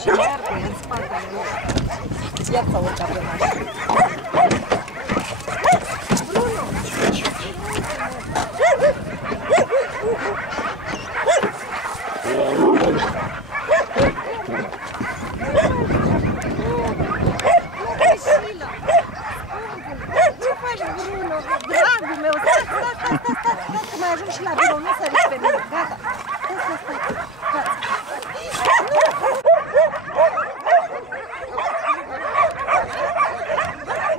Și merge în spatele lui. Ia să urca pe mașină. Bruno! Ce faci, Bruno? Dragul meu, stai, că mai ajung și la birou, nu săriți pe mine, gata. Stai.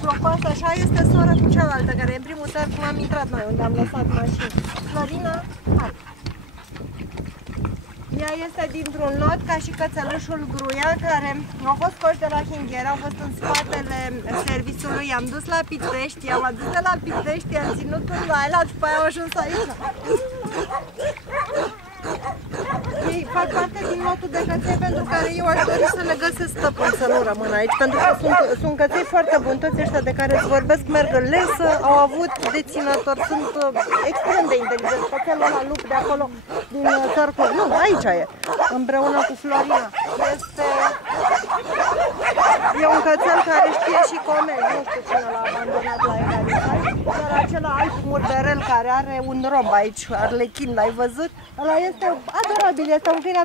Flocoasă, așa este soră cu cealaltă, care e în primul țar cum am intrat noi, unde am lăsat mașini. Florina, hai! Ea este dintr-un lot ca și cățelușul Gruia, care au fost scoși de la Hinghiera, au fost în spatele serviciului, i-am dus la Pitești, i-am adus de la Pitești, i-am ținut până la el, și după aia au ajuns aici. Ei fac parte din lotul de căței pentru care eu aș dori să le găsesc stăpân, să nu rămân aici, pentru că sunt căței foarte buni, toți ăștia de care îți vorbesc merg în lesă, au avut deținători, sunt extrem de inteligenți, cățelul ăla lup de acolo, din Țărcuri, nu, aici e, împreună cu Florina, e un cățel care știe și comezi, nu știu cine l-a abandonat la egalitate, dar acela alt murderel care are un romb aici, arlechin, l-ai văzut? Ăla este adorabil, este un câine